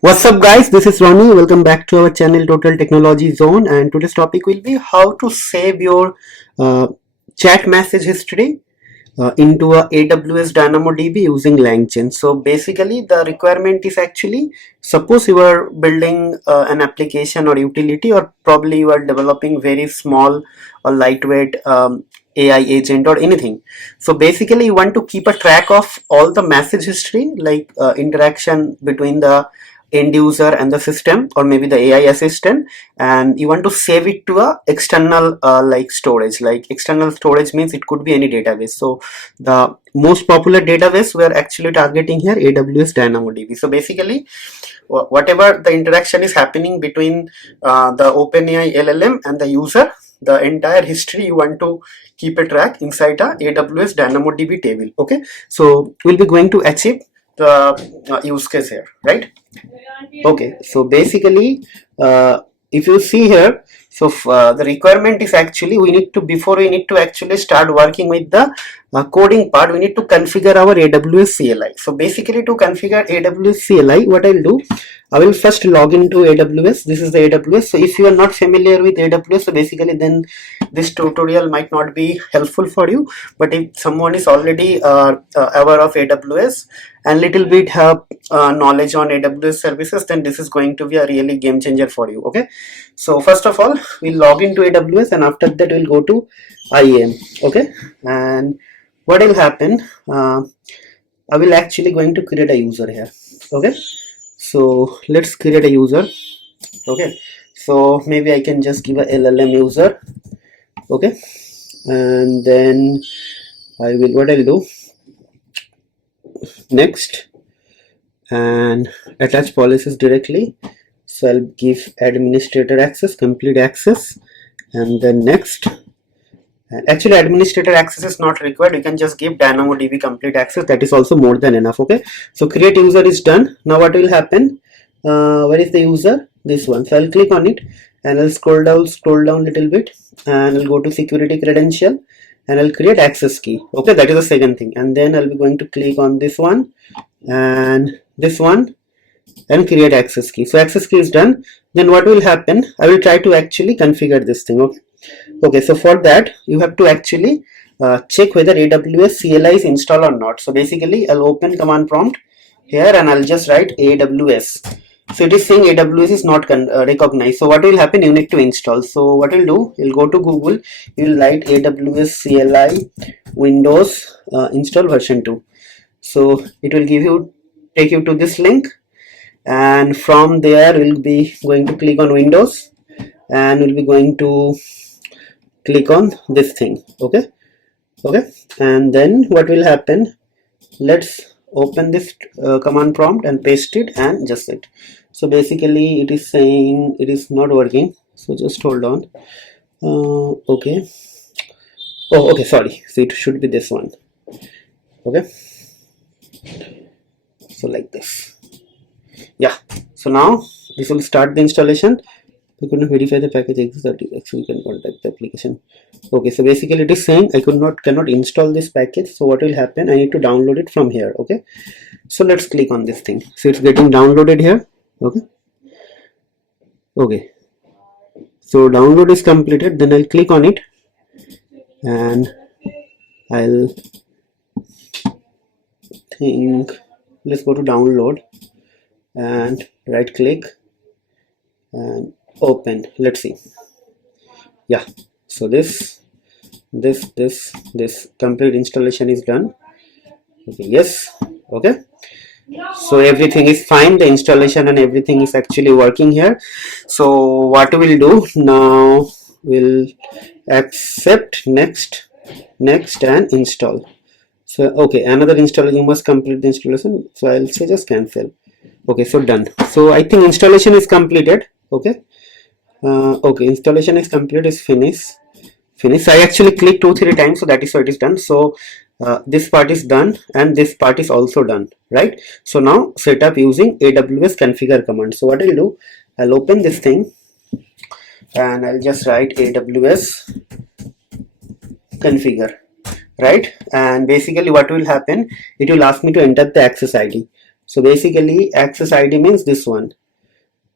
What's up guys, this is Ronnie. Welcome back to our channel Total Technology Zone, and today's topic will be how to save your uh, chat message history into a AWS DynamoDB using LangChain. So basically the requirement is actually, suppose you are building an application or utility, or probably you are developing very small or lightweight AI agent or anything. So basically you want to keep a track of all the message history, like interaction between the end user and the system, or maybe the AI assistant, and you want to save it to a external like storage. Like external storage means it could be any database. So the most popular database we are actually targeting here, AWS DynamoDB. So basically whatever the interaction is happening between the OpenAI LLM and the user, the entire history you want to keep a track inside a AWS DynamoDB table. Okay, so we'll be going to achieve the use case here, right? Okay, so basically if you see here, so the requirement is actually, we need to, before we need to actually start working with the coding part, we need to configure our AWS CLI. So basically to configure AWS CLI, what I'll do, I will first log into AWS. This is the AWS. So if you are not familiar with AWS, so basically then this tutorial might not be helpful for you. But if someone is already aware of AWS and little bit have knowledge on AWS services, then this is going to be a really game changer for you. Okay, so first of all, we'll log into AWS, and after that we'll go to IAM. Okay, and what will happen, I will actually going to create a user here. Okay, so let's create a user. Okay, so maybe I can just give a LLM user. Okay, and then what I'll do, next, and attach policies directly. So I'll give administrator access, complete access, and then next. And actually administrator access is not required, you can just give DynamoDB complete access, that is also more than enough. Okay, so create user is done. Now what will happen, where is the user? This one. So I'll click on it and I'll scroll down little bit, and I'll go to security credential, and I'll create access key. Okay, that is the second thing. And then I'll be going to click on this one and this one and create access key. So access key is done. Then what will happen, I will try to actually configure this thing. Okay, so for that you have to actually check whether AWS CLI is installed or not. So basically I'll open command prompt here and I'll just write AWS. So it is saying AWS is not recognized. So what will happen, you need to install. So what you'll do, you'll go to Google, you'll write AWS CLI Windows install version 2. So it will take you to this link, and from there we'll be going to click on Windows, and we'll be going to click on this thing. Okay, and then what will happen, let's open this command prompt and paste it and just it. So basically it is saying it is not working, so just hold on. Okay, oh okay, sorry, so it should be this one. Okay, so like this. Yeah, so now this will start the installation. We could not verify the package exists, that actually can contact the application. Okay, so basically it is saying I cannot install this package. So what will happen, I need to download it from here. Okay, so let's click on this thing. So it's getting downloaded here. Okay, so download is completed. Then I'll click on it and I'll think, let's go to download and right click and open. Let's see. Yeah, so this complete installation is done. Okay, yes. Okay, so everything is fine, the installation and everything is actually working here. So what we'll do now, we'll accept next and install. So okay, another installation, you must complete the installation. So I'll say just cancel. Okay, so done. So I think installation is completed. Okay, okay, installation is complete, is finished. I actually clicked 2-3 times, so that is why it is done. So this part is done and this part is also done, right? So now set up using AWS configure command. So what I'll do, I'll open this thing and I'll just write AWS configure, right? And basically what will happen, it will ask me to enter the access ID. So basically access ID means this one,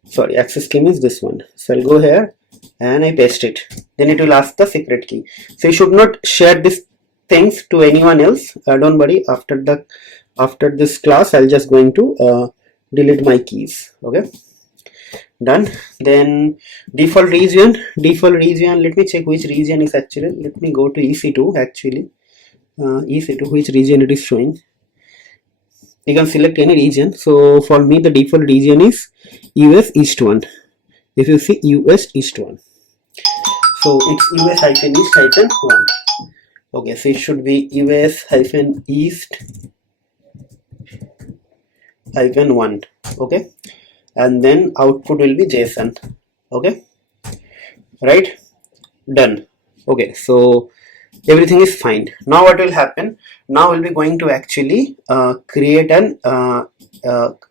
sorry, access key means this one. So I'll go here and I paste it, then it will ask the secret key. So you should not share these things to anyone else. Don't worry, after this class I'll just going to delete my keys. Okay, done. Then default region, let me check which region is actually, let me go to EC2 actually. EC2, which region it is showing. You can select any region. So for me the default region is US East 1. If you see US East 1, so it's US hyphen East hyphen 1. Okay, so it should be US hyphen East hyphen 1. Okay, and then output will be JSON. Okay, right, done. Okay, so everything is fine. Now what will happen, now we'll be going to actually create an I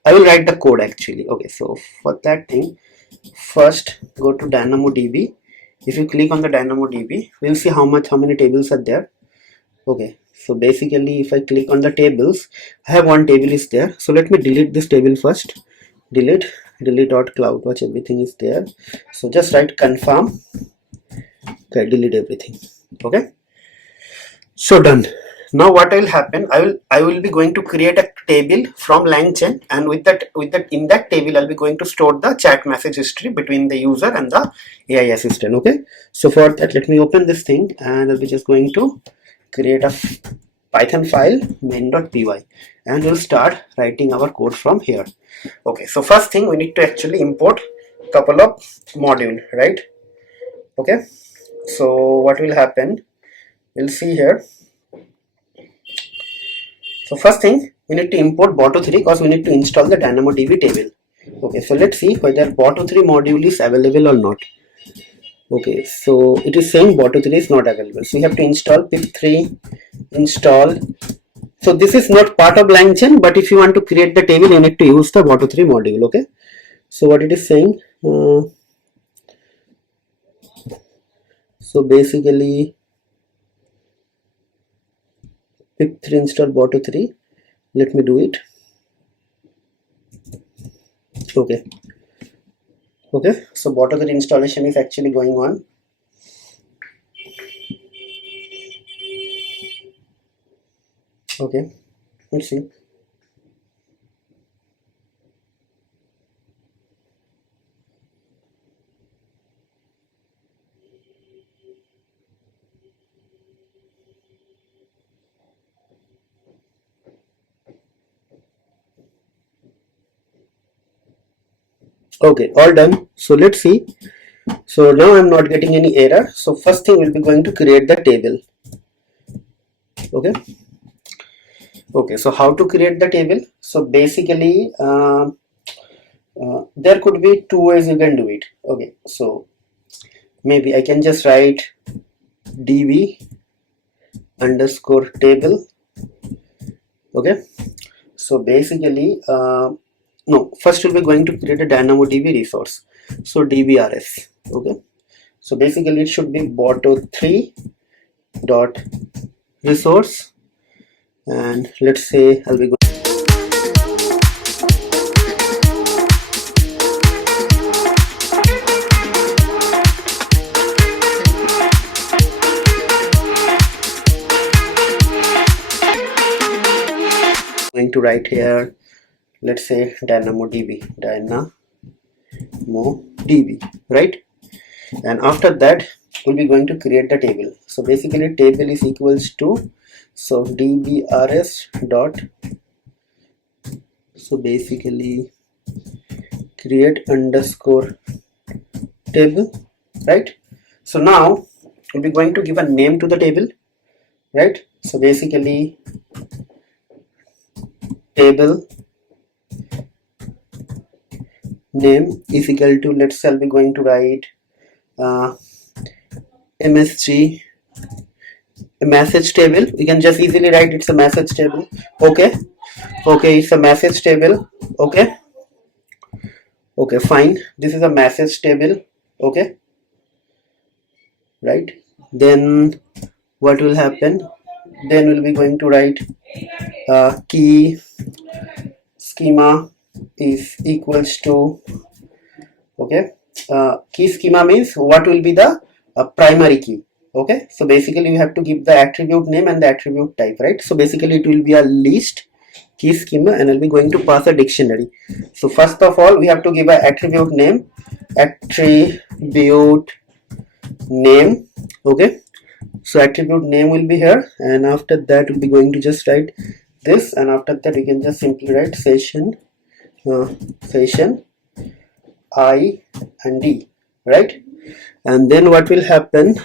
will write the code actually. Okay, so for that thing, first go to DynamoDB. If you click on the DynamoDB, we'll see how many tables are there. Okay, so basically if I click on the tables, I have one table is there. So let me delete this table first. Delete .cloudwatch, everything is there. So just write confirm. Okay, delete everything. Okay, so done. Now what will happen, I will be going to create a table from LangChain, and with that in that table I'll be going to store the chat message history between the user and the AI assistant. Okay, so for that let me open this thing and I'll be just going to create a Python file main.py and we'll start writing our code from here. Okay, so first thing we need to actually import couple of module, right? Okay, so what will happen, we'll see here. So first thing we need to import Boto3 because we need to install the DynamoDB table. Okay, so let's see whether Boto3 module is available or not. Okay, so it is saying Boto3 is not available, so we have to install pip3 install. So this is not part of LangChain, but if you want to create the table you need to use the Boto3 module. Okay, so what it is saying, so basically pip3 install Boto3, let me do it. Okay, so Boto3 installation is actually going on. Okay, let's see. Okay, all done. So let's see. So now I'm not getting any error. So first thing we'll be going to create the table. Okay, so how to create the table? So basically there could be two ways you can do it. Okay, so maybe I can just write db underscore table. Okay, so basically no, first we'll be going to create a DynamoDB resource. So dbrs. Okay, so basically it should be boto3 dot resource, and let's say I'll be going to write here, let's say DynamoDB, right? And after that we'll be going to create the table. So basically table is equals to, so dbrs dot, so basically create underscore table, right? So now we'll be going to give a name to the table, right? So basically table name is equal to, let's say I'll be going to write msg message table. We can just easily write it's a message table. Okay, it's a message table. Okay, fine, this is a message table. Okay, right, then what will happen, then we'll be going to write key schema is equals to, okay, key schema means what will be the primary key. Okay, so basically you have to give the attribute name and the attribute type, right? So basically it will be a list key schema, and I'll be going to pass a dictionary. So first of all we have to give a attribute name, okay. So attribute name will be here, and after that we'll be going to just write this, and after that we can just simply write session I and D, right? And then what will happen,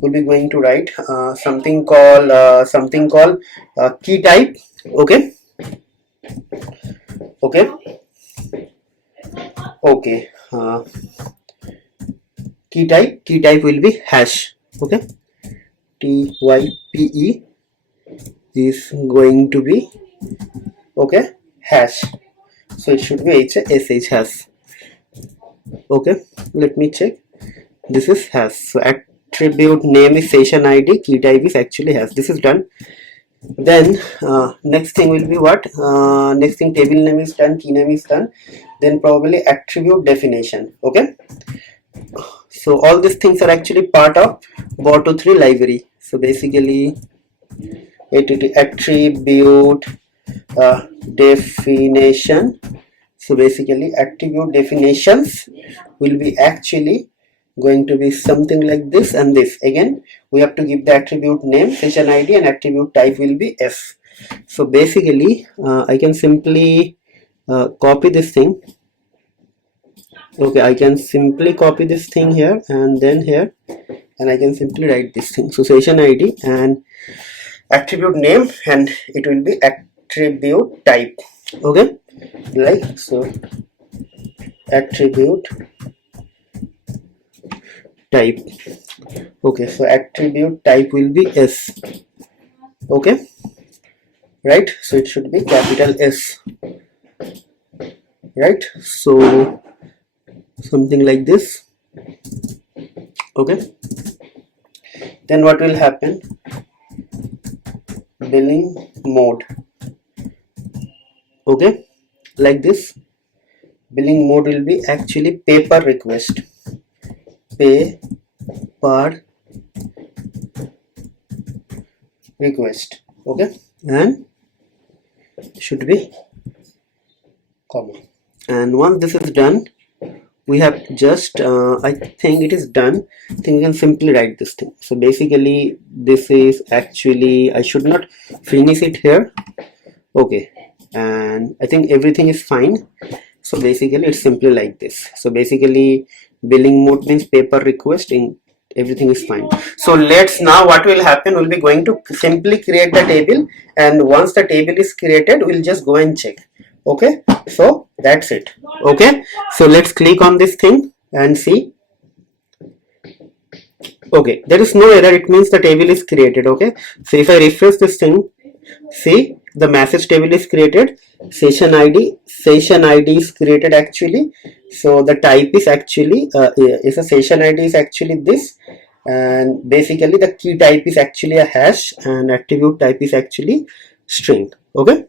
we'll be going to write something called key type. Okay, key type will be hash. Okay, type is going to be, okay, hash. So it should be sh hash. Okay, let me check. This is hash. So attribute name is session ID, key type is actually hash. This is done. Then next thing will be what? Next thing, table name is done, key name is done. Then probably attribute definition. Okay, so all these things are actually part of Boto3 library. So basically attribute definition. So basically attribute definitions will be actually going to be something like this and this. Again we have to give the attribute name, session ID, and attribute type will be S. So basically I can simply copy this thing. Okay, I can simply copy this thing here and then here, and I can simply write this thing. So session ID and attribute name, and it will be attribute type. Okay, like so, attribute type. Okay, so attribute type will be S. Okay, right? So it should be capital S, right? So something like this. Okay, then what will happen, billing mode. Okay, like this. Billing mode will be actually pay per request, pay per request. Okay, and should be comma. And once this is done, we have just I think it is done. I think we can simply write this thing. So basically this is actually, I should not finish it here. Okay, and I think everything is fine. So basically it's simply like this. So basically billing mode means pay per request, in everything is fine. So let's, now what will happen, we'll be going to simply create the table, and once the table is created we'll just go and check. Okay, so that's it. Okay, so let's click on this thing and see. Okay, there is no error, it means the table is created. Okay, so if I refresh this thing, see the message table is created, session ID is created actually. So the type is actually is a session ID is actually this, and basically the key type is actually a hash, and attribute type is actually string. Okay,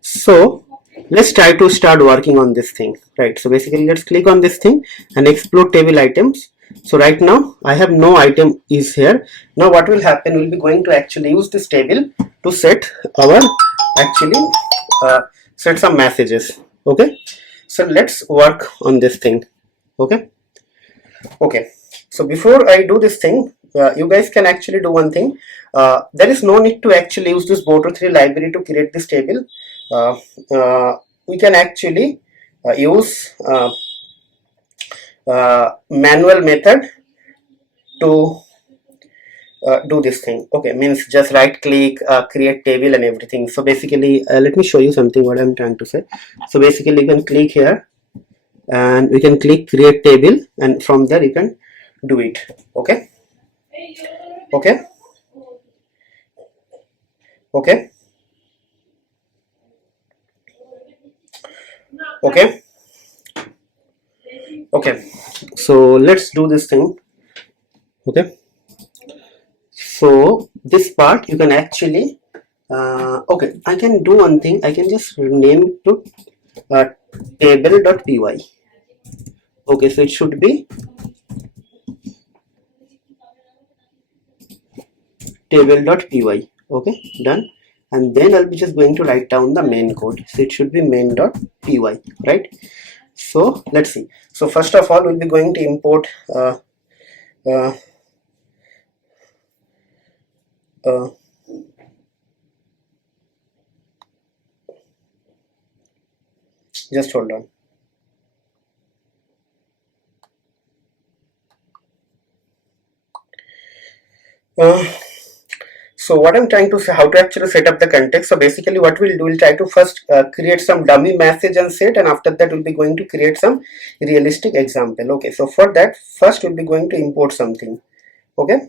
so let's try to start working on this thing, right? So basically let's click on this thing and explore table items. So right now I have no item is here. Now what will happen, we'll be going to actually use this table to set our actually set some messages. Okay, so let's work on this thing. Okay, so before I do this thing, you guys can actually do one thing. There is no need to actually use this Boto3 library to create this table. We can actually use manual method to do this thing. Okay, means just right click, create table and everything. So basically let me show you something what I'm trying to say. So basically you can click here and we can click create table, and from there you can do it. Okay, okay, okay, okay, okay. So let's do this thing. Okay, so this part you can actually Okay, I can do one thing. I can just name it to table.py. Okay, so it should be table.py. Okay, done. And then I'll be just going to write down the main code. So it should be main.py, right? So let's see. So first of all, we'll be going to import uh, uh, just hold on. Uh, so what I'm trying to say, how to actually set up the context. So basically what we'll do, we'll try to first create some dummy message and set, and after that we'll be going to create some realistic example. Okay, so for that first we'll be going to import something. Okay,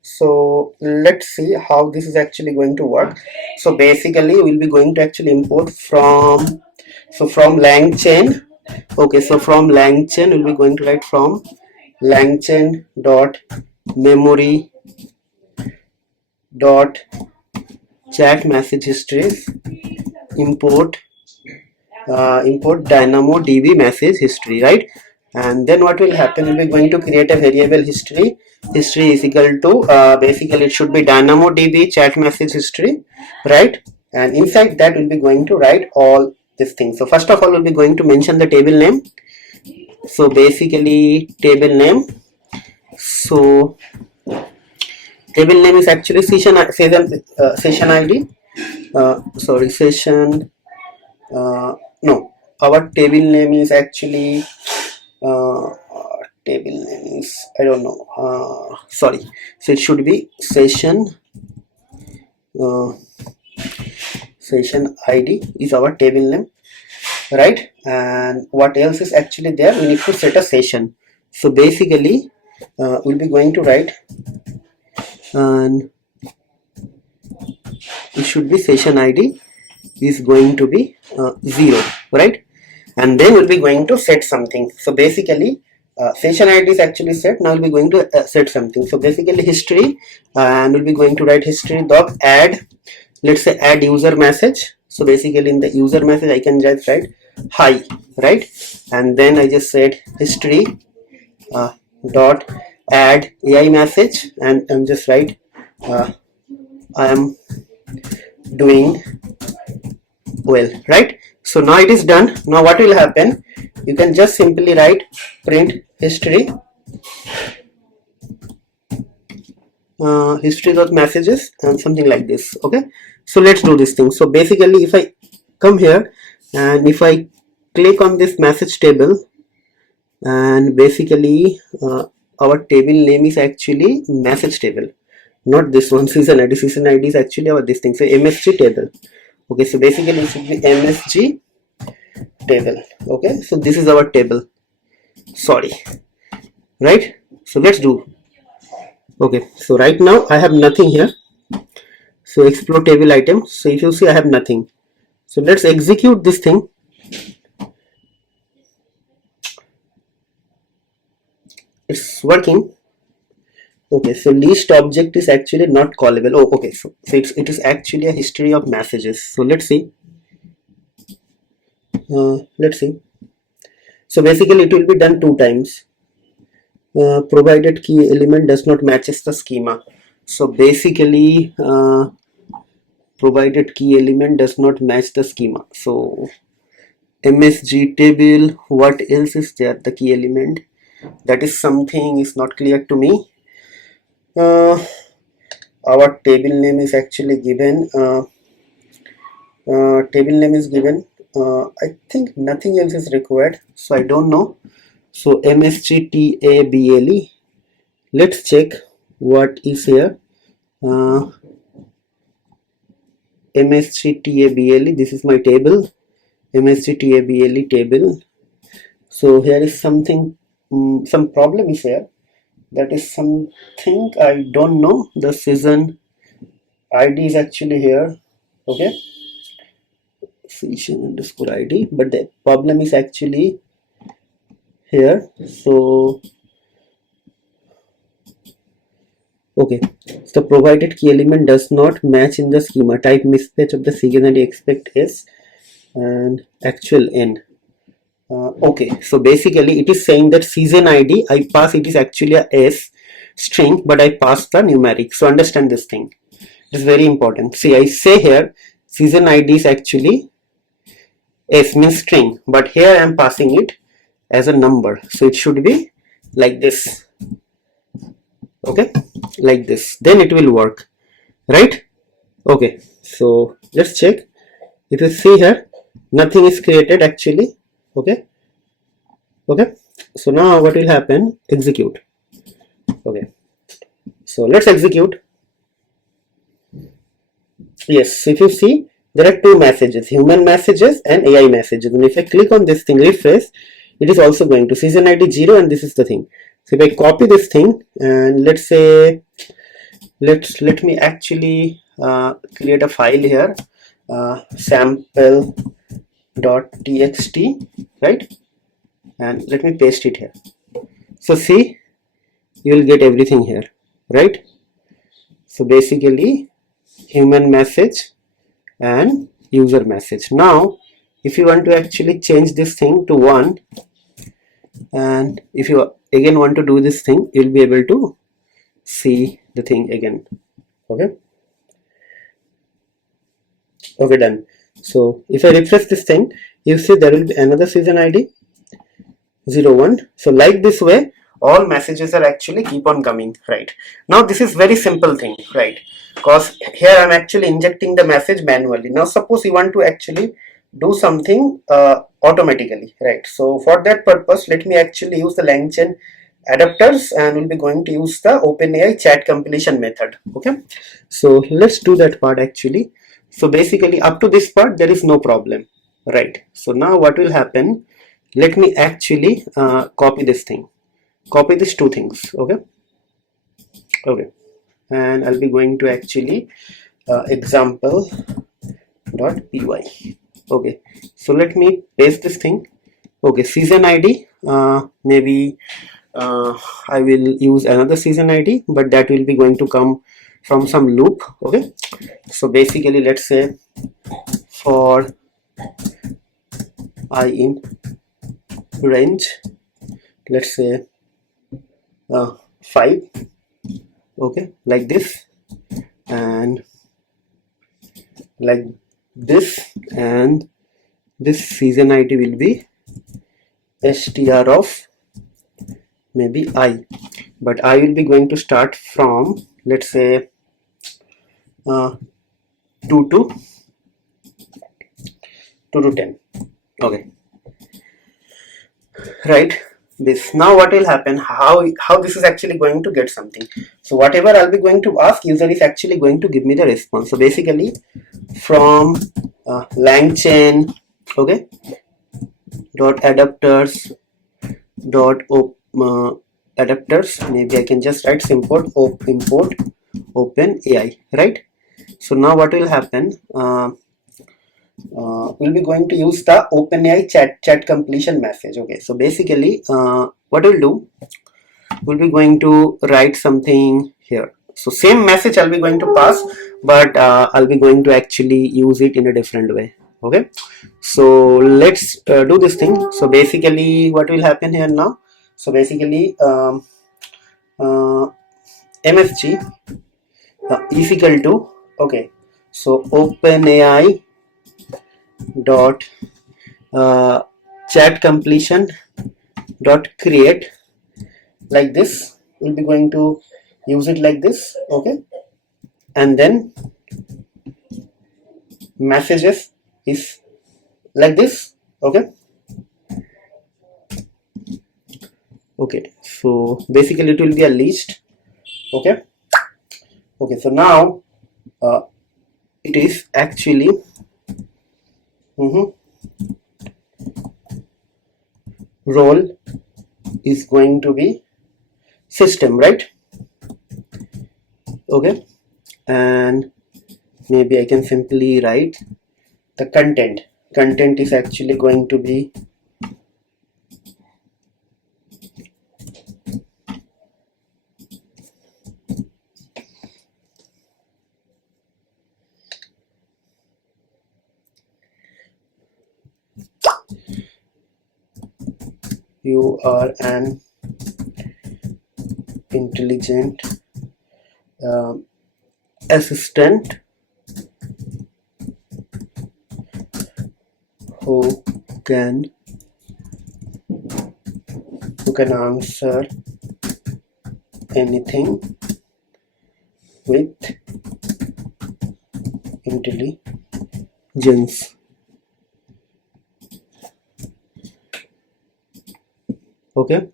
so let's see how this is actually going to work. So basically we'll be going to actually import from LangChain. Okay, so from LangChain we'll be going to write from LangChain dot memory dot chat message histories import DynamoDB message history, right? And then what will happen, we'll be going to create a variable history. History is equal to basically it should be DynamoDB chat message history, right? And inside that we'll be going to write all these things. So first of all we'll be going to mention the table name. So basically table name. So table name is actually session ID. Sorry, session. No, our table name is actually table name is, I don't know. Sorry, so it should be uh, session ID is our table name, right? And what else is actually there? We need to set a session. So basically, we'll be going to write, and it should be session ID is going to be 0, right? And then we'll be going to set something. So basically session ID is actually set. Now we'll be going to set something. So basically history, and we'll be going to write history dot add, let's say add user message. So basically in the user message I can just write hi, right? And then I just said history dot add AI message, and I'm just write I am doing well, right? So now it is done. Now what will happen, you can just simply write print history history of messages and something like this. Okay, so let's do this thing. So basically if I come here and if I click on this message table, and basically our table name is actually message table, not this one. Season ID, season ID is actually our this thing. So MSG table. Okay, so basically it should be MSG table. Okay, so this is our table, sorry, right? So let's do. Okay, so right now I have nothing here. So explore table item. So if you see I have nothing. So let's execute this thing. It's working. Okay, so list object is actually not callable. Oh, okay, so it is actually a history of messages. So let's see. Let's see. So basically it will be done 2 times. Provided key element does not matches the schema. So basically provided key element does not match the schema. So MSG table, what else is there? The key element, that is something is not clear to me. Our table name is actually given. Table name is given. I think nothing else is required, so I don't know. So MSGTABLE, let's check what is here. MSGTABLE, this is my table, MSGTABLE table. So here is something, some problem is here. That is something I don't know. The season ID is actually here. Okay, season underscore ID, but the problem is actually here. So Okay, so provided key element does not match in the schema, type mismatch of the sequence and expect S and actual N. Okay, so basically it is saying that season ID I pass, it is actually a S string, but I pass the numeric. So understand this thing. It is very important. See, I say here season ID is actually S means string, but here I am passing it as a number. So it should be like this. Okay, like this. Then it will work, right? Okay, so let's check. If you see here, nothing is created actually. Okay, okay. So now what will happen? Execute. Okay, so let's execute. Yes, if you see, there are two messages, human messages and AI messages. And if I click on this thing, refresh, it is also going to season ID 0, and this is the thing. So if I copy this thing and let's say, let me actually create a file here, sample.txt, right? And let me paste it here. So see, you will get everything here, right? So basically human message and user message. Now if you want to actually change this thing to 1, and if you again want to do this thing, you'll be able to see the thing again. Okay, okay, done. So if I refresh this thing, you see there will be another season ID 01. So like this way all messages are actually keep on coming, right? Now this is very simple thing, right? Because here I'm actually injecting the message manually. Now suppose you want to actually do something automatically, right? So for that purpose, let me actually use the LangChain adapters, and we'll be going to use the OpenAI chat completion method. Okay, so let's do that part actually. So basically up to this part there is no problem, right? So now what will happen, let me actually copy this thing, copy these two things. Okay, okay, and I'll be going to actually example.py. okay, so let me paste this thing. Okay, season ID, maybe I will use another season ID, but that will be going to come from some loop. Okay, so basically let's say for I in range, let's say 5. Okay, like this and like this, and this season ID will be str of maybe I, but I will be going to start from, let's say 2 to 10. Okay, right? This, now what will happen, how this is actually going to get something. So whatever I'll be going to ask, user is actually going to give me the response. So basically from LangChain, okay, dot adapters dot adapters, maybe I can just write import OpenAI, right? So now what will happen, we'll be going to use the OpenAI chat completion message. Okay, so basically what we'll do, we'll be going to write something here. So same message I'll be going to pass, but I'll be going to actually use it in a different way. Okay, so let's do this thing. So basically what will happen here now, so basically msg is equal to, okay, so OpenAI dot chat completion dot create, like this. We'll be going to use it like this. Okay, and then messages is like this. Okay, okay, so basically it will be a list. Okay, okay, so now it is actually role is going to be system, right? Okay, and maybe I can simply write the content is actually going to be You are an intelligent uh, assistant who can answer anything with intelligence. Okay.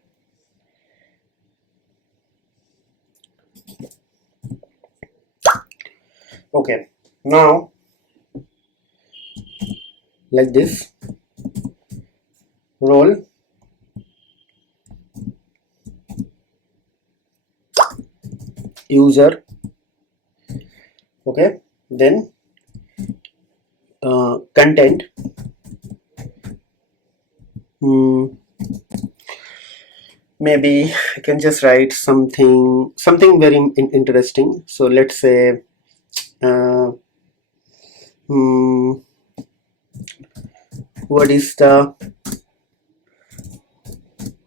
Okay. Now, like this, role user. Okay. Then content. Maybe I can just write something very interesting. So let's say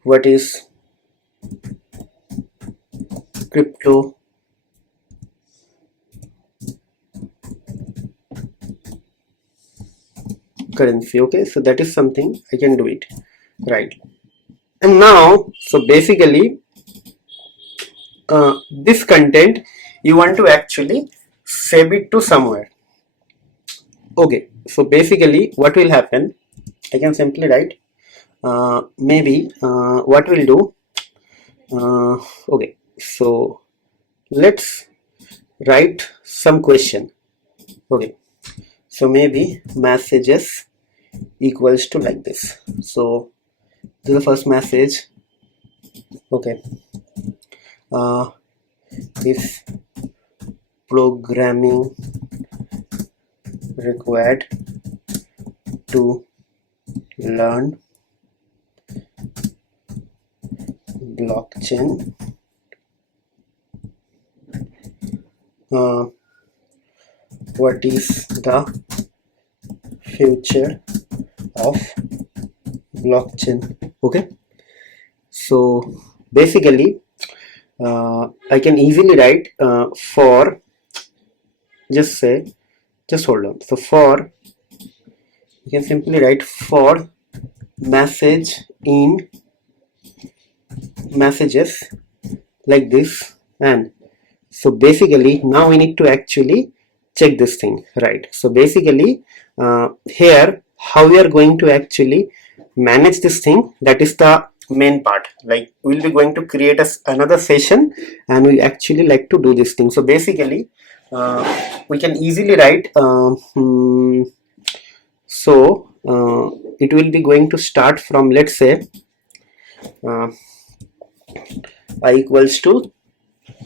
what is crypto currency. Okay, so that is something I can do it, right? And now, so basically this content you want to actually save it to somewhere. Okay, so basically what will happen, I can simply write maybe what we'll do, okay, so let's write some question. Okay, so maybe messages equals to like this. So this is the first message. Okay, if programming required to learn blockchain, what is the future of blockchain? Okay, so basically I can easily write for, just hold on, so for, you can simply write for message in messages like this. And so basically now we need to actually check this thing, right? So basically here how we are going to actually manage this thing, that is the main part. Like we'll be going to create another session and we actually like to do this thing. So basically we can easily write it will be going to start from, let's say I equals to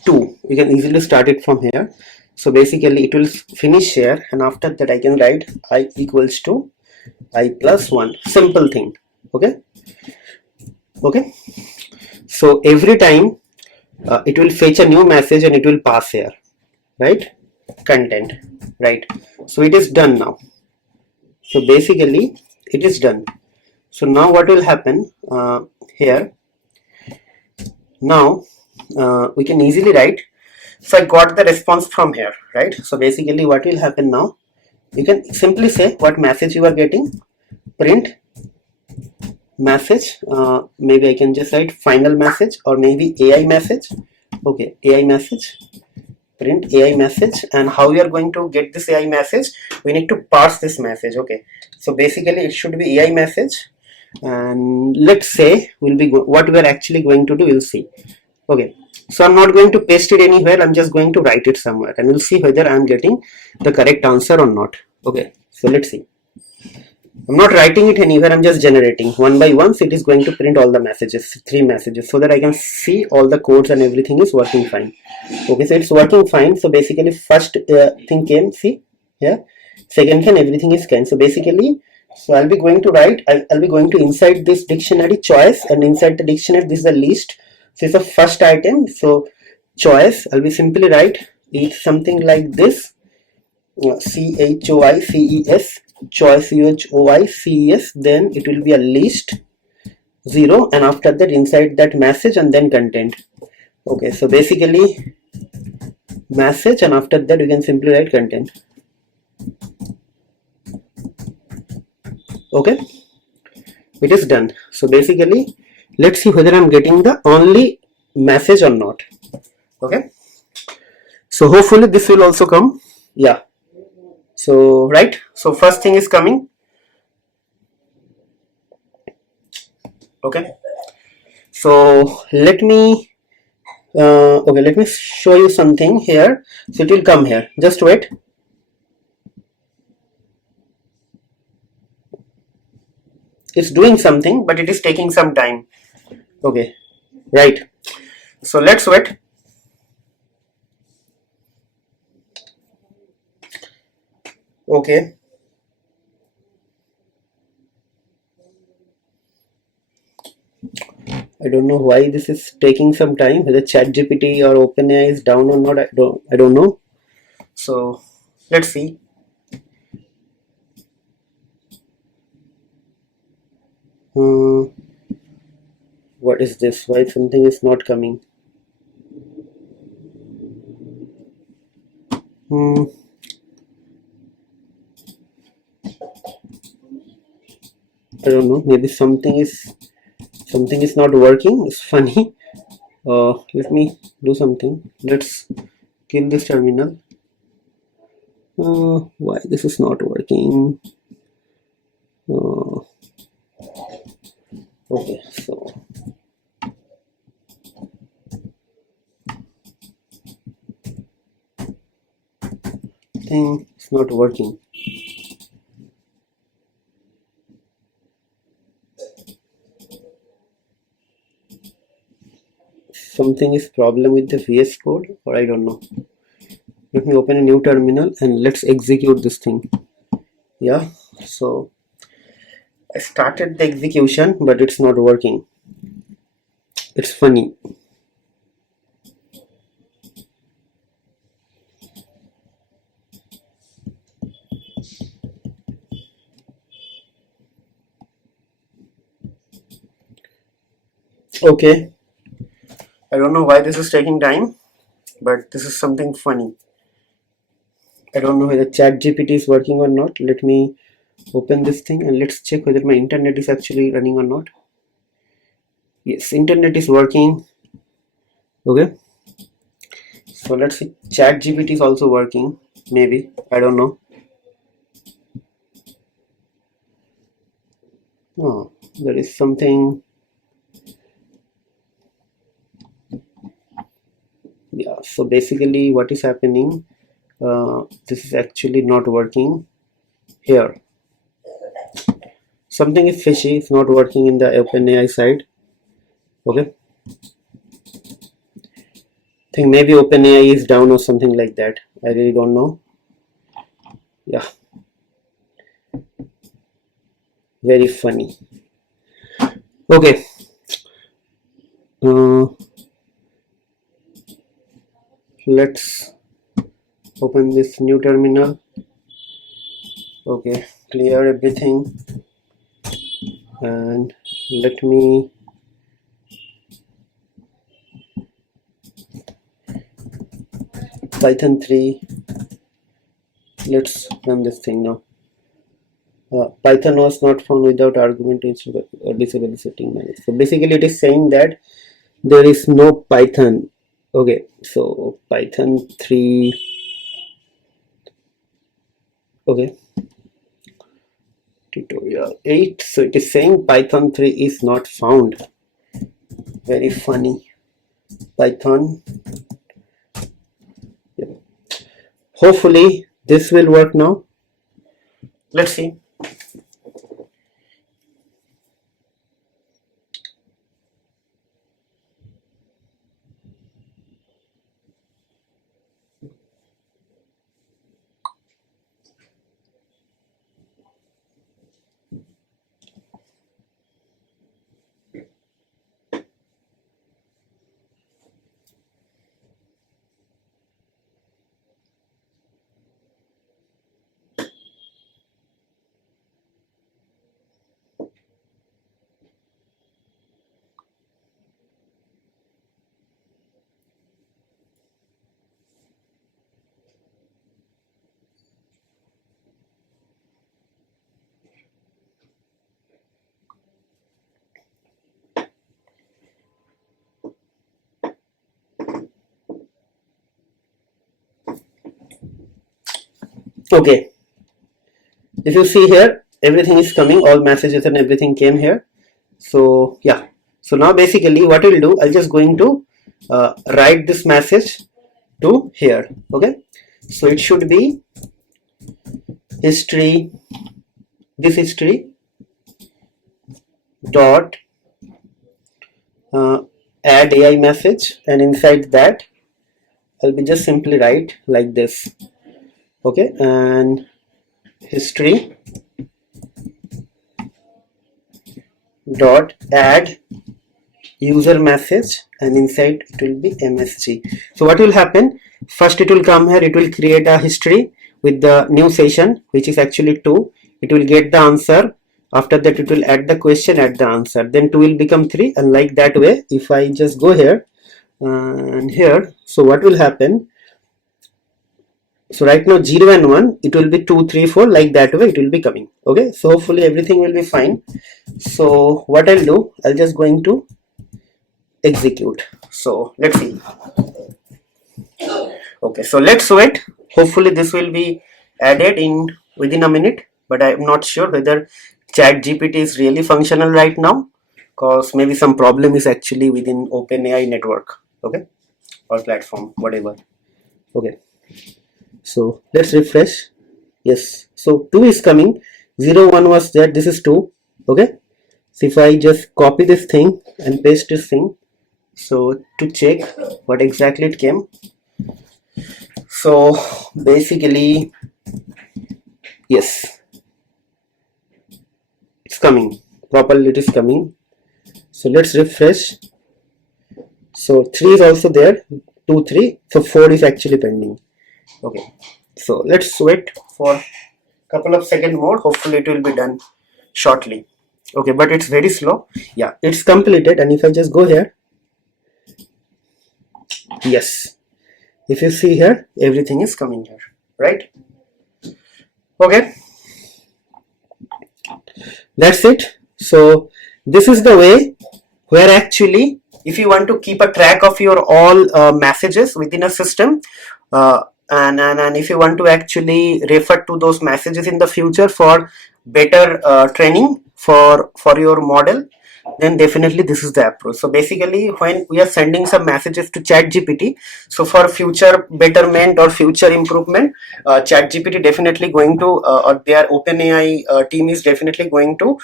2. We can easily start it from here. So basically it will finish here, and after that I can write I equals to I plus 1. Simple thing. Okay, so every time it will fetch a new message and it will pass here, right? Content, right? So it is done now. So basically it is done. So now what will happen here, now we can easily write, so I got the response from here, right? So basically what will happen now, you can simply say what message you are getting, print message, maybe I can just write final message or maybe AI message. Okay, AI message, print AI message. And how we are going to get this AI message, we need to parse this message. Okay, so basically it should be AI message, and let's say we'll be what we are actually going to do, we'll see. Okay, so I'm not going to paste it anywhere, I'm just going to write it somewhere and we'll see whether I'm getting the correct answer or not. Okay, so let's see. I'm not writing it anywhere, I'm just generating one by one. So it is going to print all the messages, 3 messages, so that I can see all the codes and everything is working fine. Okay, so it's working fine. So basically first thing came, see here, second thing, everything is came. So basically, so I'll be going to write, I'll be going to inside this dictionary choice, and inside the dictionary this is the list. So it's the first item. So choice, I'll be simply write it's something like this, CHOICES, choice, CHOICES. Then it will be a list, 0, and after that inside that message and then content. Okay, so basically message, and after that you can simply write content. Okay, it is done. So basically let's see whether I'm getting the only message or not. Okay, so hopefully this will also come. Yeah, so right, so first thing is coming. Okay, so let me okay, let me show you something here. So it will come here, just wait. It's doing something, but it is taking some time. Okay, right, so let's wait. Okay, I don't know why this is taking some time, whether ChatGPT or OpenAI is down or not. I don't know. So let's see. Hmm, what is this? Why something is not coming? Hmm, I don't know. Maybe something is not working. It's funny. Let me do something. Let's kill this terminal. Why this is not working? Uh, okay, so thing is not working. Something is problem with the VS Code, or I don't know. Let me open a new terminal and let's execute this thing. Yeah, so I started the execution, but it's not working. It's funny. Okay, I don't know why this is taking time, but this is something funny. I don't know whether ChatGPT is working or not. Let me open this thing and let's check whether my internet is actually running or not. Yes, internet is working. Okay, so let's see. ChatGPT is also working. Maybe, I don't know. Oh, there is something. Yeah, so basically what is happening, this is actually not working here. Something is fishy. It's not working in the OpenAI side. Okay, think maybe OpenAI is down or something like that. I really don't know. Yeah, very funny. Okay, uh, let's open this new terminal. Okay, clear everything and let me Python 3. Let's run this thing now. Python was not found without argument instead of disable setting manager. So basically it is saying that there is no Python. Okay, so Python 3. Okay, tutorial 8. So it is saying Python 3 is not found. Very funny. Python. Yeah. Hopefully this will work now. Let's see. Okay, if you see here, everything is coming, all messages and everything came here. So yeah, so now basically what we'll do, I'll just going to write this message to here. Okay, so it should be history, this history dot add AI message, and inside that I'll be just simply write like this. Okay, and history dot add user message, and inside it will be MSG. So what will happen, first it will come here, it will create a history with the new session, which is actually 2. It will get the answer. After that it will add the question, add the answer, then 2 will become 3, and like that way. If I just go here and here, so what will happen, so right now 0 and 1, it will be 2, 3, 4, like that way it will be coming. Okay, so hopefully everything will be fine. So what I'll do, I'll just going to execute. So let's see. Okay, so let's wait. Hopefully this will be added in within a minute, but I'm not sure whether ChatGPT is really functional right now, because maybe some problem is actually within OpenAI network, okay, or platform, whatever. Okay, so let's refresh. Yes, so 2 is coming, 0, 1 was there, this is 2. Okay, so if I just copy this thing and paste this thing, so to check what exactly it came, so basically yes, it's coming properly, it is coming. So let's refresh. So 3 is also there, 2, 3, so 4 is actually pending. Okay, so let's wait for a couple of seconds more. Hopefully it will be done shortly. Okay, but it's very slow. Yeah, it's completed, and if I just go here, yes, if you see here, everything is coming here, right? Okay, that's it. So this is the way where actually, if you want to keep a track of your all messages within a system, and if you want to actually refer to those messages in the future for better training for your model, then definitely this is the approach. So basically, when we are sending some messages to ChatGPT, so for future betterment or future improvement, ChatGPT definitely going to or their OpenAI team is definitely going to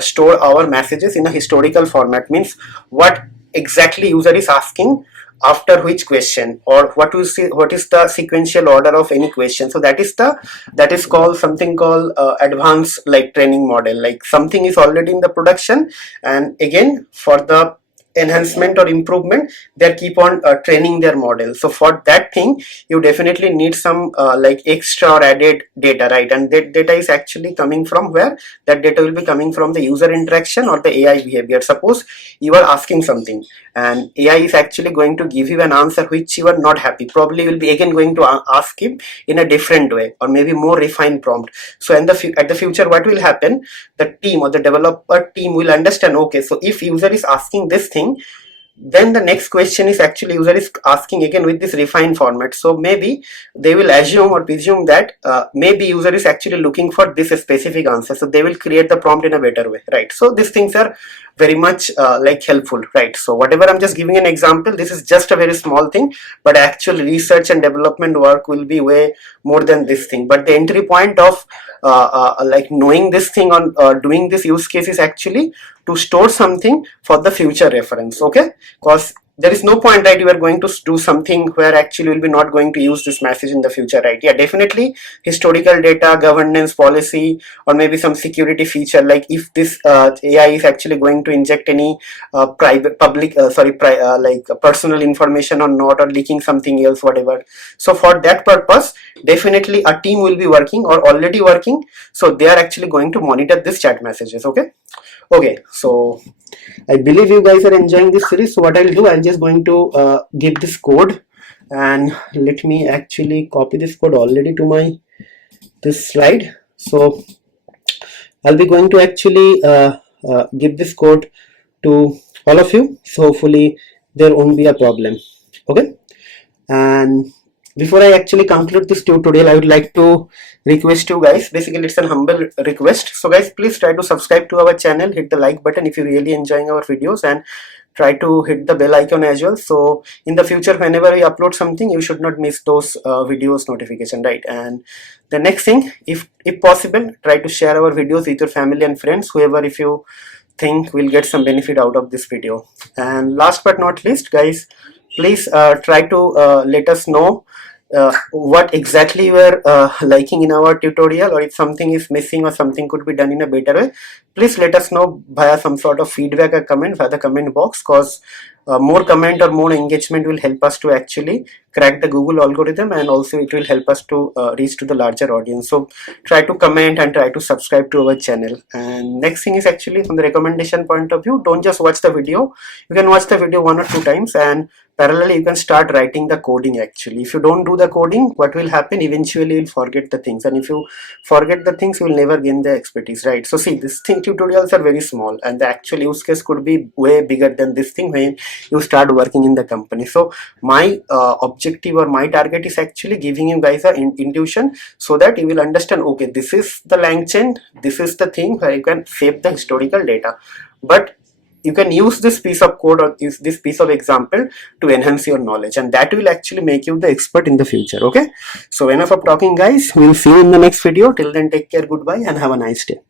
store our messages in a historical format. Means what exactly user is asking after which question, or what is the sequential order of any question. So that is called something called advanced like training model, like something is already in the production, and again for the enhancement or improvement, they keep on training their model. So for that thing you definitely need some like extra or added data, right? And that data is actually coming from where? That data will be coming from the user interaction or the AI behavior. Suppose you are asking something and AI is actually going to give you an answer which you are not happy, probably you will be again going to ask him in a different way, or maybe more refined prompt. So at the future, what will happen, the team or the developer team will understand, okay, so if user is asking this thing, then the next question is actually user is asking again with this refined format. So maybe they will assume or presume that maybe user is actually looking for this specific answer, so they will create the prompt in a better way, right? So these things are very much like helpful, right? So whatever, I'm just giving an example, this is just a very small thing, but actual research and development work will be way more than this thing. But the entry point of like knowing this thing on doing this use case is actually to store something for the future reference, okay? Because there is no point, right, you are going to do something where actually will be not going to use this message in the future, right? Yeah, definitely historical data, governance policy, or maybe some security feature, like if this AI is actually going to inject any private public like personal information or not, or leaking something else, whatever. So for that purpose, definitely a team will be working or already working, so they are actually going to monitor this chat messages. Okay, so I believe you guys are enjoying this series. So what I'll do, I'm just going to give this code, and let me actually copy this code already to my this slide. So I'll be going to actually give this code to all of you, so hopefully there won't be a problem. Okay, and Before I actually conclude this tutorial, I would like to request you guys, basically it's an humble request. So guys, please try to subscribe to our channel, hit the like button if you're really enjoying our videos, and try to hit the bell icon as well. So in the future, whenever we upload something, you should not miss those videos notification, right? And the next thing, if possible, try to share our videos with your family and friends, whoever if you think will get some benefit out of this video. And last but not least, guys, please try to let us know what exactly you are liking in our tutorial, or if something is missing or something could be done in a better way. Please let us know via some sort of feedback or comment via the comment box, because more comment or more engagement will help us to actually crack the Google algorithm, and also it will help us to reach to the larger audience. So try to comment and try to subscribe to our channel. And next thing is actually from the recommendation point of view, don't just watch the video. You can watch the video 1 or 2 times, and parallelly you can start writing the coding. Actually, if you don't do the coding, what will happen, eventually you'll forget the things, and if you forget the things, you will never gain the expertise, right? So see, this thing tutorials are very small, and the actual use case could be way bigger than this thing when you start working in the company. So my objective or my target is actually giving you guys an intuition, so that you will understand, okay, this is the LangChain, this is the thing where you can save the historical data, but you can use this piece of code or use this piece of example to enhance your knowledge, and that will actually make you the expert in the future. Okay, so enough of talking, guys. We'll see you in the next video. Till then, take care, goodbye, and have a nice day.